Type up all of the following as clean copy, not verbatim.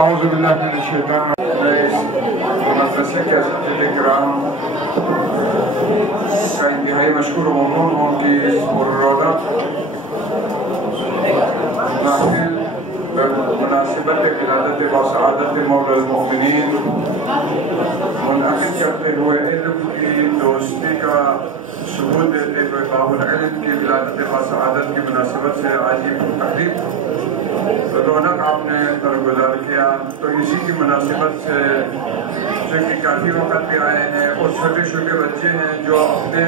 أعوذ بالله من الشيطان الرجيم مدرسے کے اساتذہ کرام کا انتہائی مشکور و ممنون ہوں کہ اس پررونق محفل بمناسبت ولادت وسعادت مولا المؤمنین منعقد کرتے ہوئے علم کی دوستی کا ثبوت دیتے ہوئے باب العلم کی ولادت وسعادت کی مناسبت سے آج یہ تقریب رونق آپ نے برگزار کیا، تو اسی کی مناسبت سے جو کہ کافی وقت پہ آئے ہیں اور چھوٹے چھوٹے بچے ہیں جو اپنے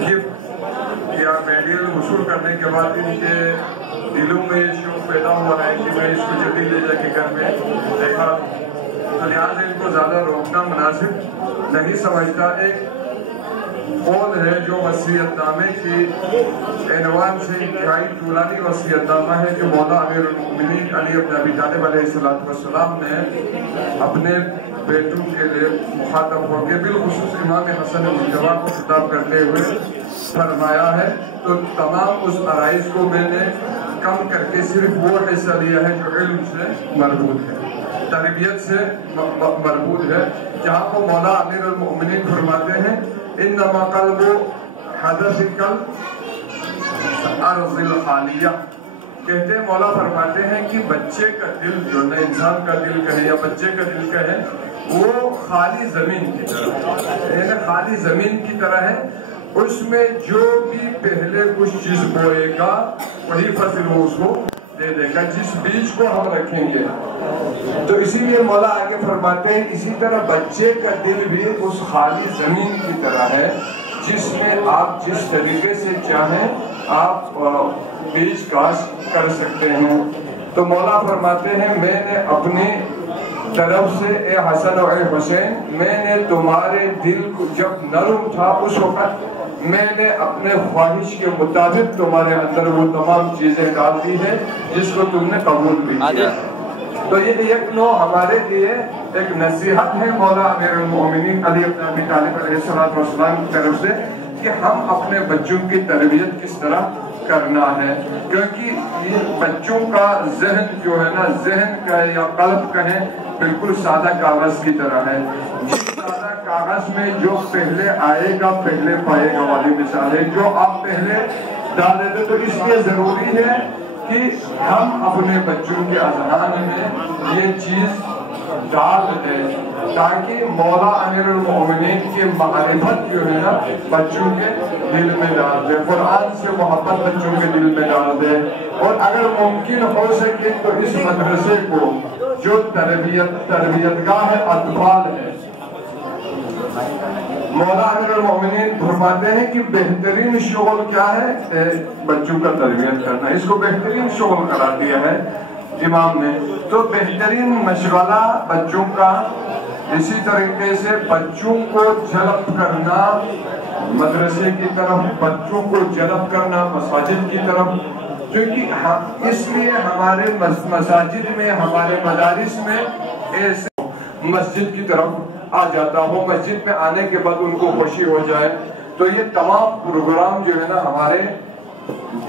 گفٹ یا میڈل وصول کرنے کے بعد ان کے دلوں میں یہ شوق پیدا ہوا ہے کہ میں اس کو جلدی لے جا کے گھر میں دیکھا، تو لہٰذا ان کو زیادہ روکنا مناسب نہیں سمجھتا۔ ایک قول ہے جو وصیت نامے کی عنوان سے انتہائی طولانی وصیت نامہ ہے جو مولا امیر المؤمنین علی بن ابی طالب علیہ السلام نے اپنے بیٹوں کے لیے مخاطب ہو کے بالخصوص امام حسن مجتبیٰ کو خطاب کرتے ہوئے فرمایا ہے، تو تمام اس عرائض کو میں نے کم کر کے صرف وہ حصہ لیا ہے جو علم سے مربوط ہے، تربیت سے مربوط ہے، جہاں کو مولا امیر المؤمنین فرماتے ہیں انما قلب حدث الارض الخالیہ، کہتے ہیں مولا فرماتے ہیں کہ بچے کا دل جو نہ انسان کا دل کہے یا بچے کا دل کہے وہ خالی زمین کی طرح ہے، خالی زمین کی طرح ہے، اس میں جو بھی پہلے کچھ چیز بوئے گا وہی فصل وہ اس کو دے دے گا، جس بیج کو ہم رکھیں گے۔ تو اسی لیے مولا آگے فرماتے ہیں اسی طرح بچے کا دل بھی اس خالی زمین کی طرح ہے جس میں آپ جس طریقے سے چاہیں آپ بیج کاشت کر سکتے ہیں۔ تو مولا فرماتے ہیں میں نے اپنی طرف سے اے حسن و اے حسین، میں نے تمہارے دل کو جب نرم تھا اس وقت میں نے اپنے خواہش کے مطابق تمہارے اندر وہ تمام چیزیں ڈال دی ہیں جس کو تم نے قبول بھی کیا ہے۔ تو یہ ایک نوع ہمارے لیے ایک نصیحت ہے مولا امیر المؤمنین علی بن ابی طالب علیہ السلام کی طرف سے کہ ہم اپنے بچوں کی تربیت کس طرح کرنا ہے، کیونکہ یہ بچوں کا ذہن جو ہے نا، ذہن کہیں یا قلب کہیں، بالکل سادہ کاغذ کی طرح ہے، جس سادہ کاغذ میں جو پہلے آئے گا پہلے پائے گا والی مثال ہے، جو آپ پہلے ڈال دیتے، تو اس لیے ضروری ہے کہ ہم اپنے بچوں کے اذہان میں یہ چیز ڈال دیں تاکہ مولا امیر المؤمنین کی معرفت جو ہے نا بچوں کے دل میں ڈال دے، قرآن سے محبت بچوں کے دل میں ڈال دے، اور اگر ممکن ہو سکے تو اس مدرسے کو جو تربیتگاہ اطفال ہے، مولا امیر المؤمنین فرماتے ہیں کہ بہترین شغل کیا ہے؟ بچوں کا تربیت کرنا، اس کو بہترین شغل قرار دیا ہے امام نے۔ تو بہترین مشغلہ بچوں کا، اسی طریقے سے بچوں کو جلب کرنا مدرسے کی طرف، بچوں کو جلب کرنا مساجد کی طرف، کیونکہ اس لیے ہمارے مساجد میں، ہمارے مدارس میں ایسے مسجد کی طرف آ جاتا ہو، مسجد میں آنے کے بعد ان کو خوشی ہو جائے۔ تو یہ تمام پروگرام جو ہے نا ہمارے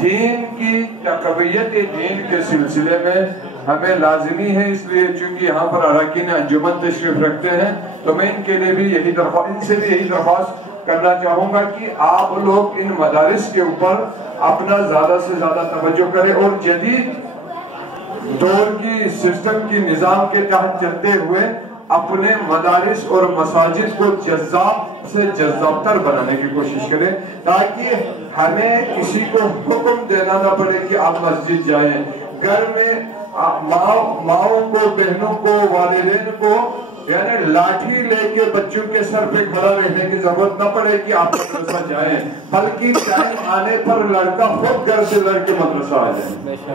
دین کی تقویت دین کے سلسلے میں ہمیں لازمی ہے، اس لیے چونکہ یہاں پر اراکین انجمن تشریف رکھتے ہیں تو میں ان کے لیے بھی ان سے بھی یہی درخواست کرنا چاہوں گا کہ آپ لوگ ان مدارس کے اوپر اپنا زیادہ سے زیادہ توجہ کریں، اور جدید دور کی سسٹم کی نظام کے تحت چلتے ہوئے اپنے مدارس اور مساجد کو جذاب سے جذاب تر بنانے کی کوشش کریں، تاکہ ہمیں کسی کو حکم دینا نہ پڑے کہ آپ مسجد جائیں۔ گھر میں ماؤں کو، بہنوں کو، والدین کو یعنی لاٹھی لے کے بچوں کے سر پہ کھڑا رہنے کی ضرورت نہ پڑے کہ آپ مدرسہ جائیں، بلکہ ٹائم آنے پر لڑکا خود گھر سے لڑ کے مدرسہ آ جائے۔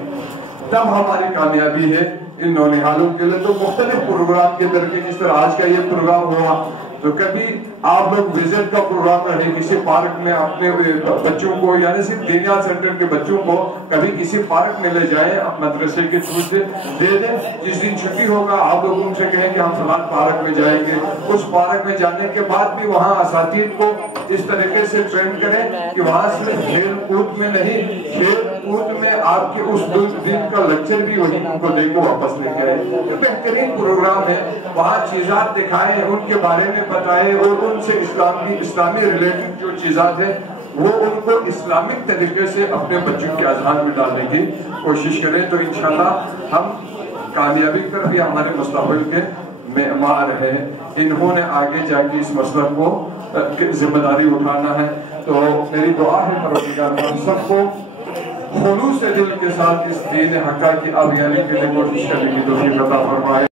تب ہماری کامیابی ہے ان نونہالوں کے لیے۔ تو مختلف پروگرام کے طریقے، جس طرح آج کا یہ پروگرام ہوا، تو کبھی آپ لوگ وزٹ کا پروگرام رہے کسی پارک میں اپنے بچوں کو، یعنی صرف دینیال سینٹر کے بچوں کو کبھی کسی پارک میں لے جائیں، مدرسے کے تھرو سے دے دیں۔ جس دن چھٹی ہوگا آپ لوگ ان سے کہیں کہ ہم فلاں پارک میں جائیں گے، اس پارک میں جانے کے بعد بھی وہاں اساتذہ کو اس طریقے سے ٹرین کریں کہ وہاں صرف کھیل کود میں نہیں، کھیل کود میں آپ کے اس دن کا لیکچر بھی وہی ان کو دے کے واپس لے کے آئے۔ یہ بہترین پروگرام ہے، وہاں چیزات دکھائیں، ان کے بارے میں بتائیں، اور ان سے اسلامی ریلیٹڈ جو چیزات ہیں وہ ان کو اسلامک طریقے سے اپنے بچوں کے اذہان میں ڈالنے کی کوشش کریں، تو انشاءاللہ ہم کامیابی پر بھی ہمارے مستقبل کے معمار ہیں۔ انہوں نے آگے جا کے اس مسئلہ کو ذمہ داری اٹھانا ہے، تو میری دعا ہے پروردگار ہم سب کو خلوص دل کے ساتھ اس دین حقہ کی آبیاری کے لیے کوشش کرنے کی توفیق عطا فرمائے۔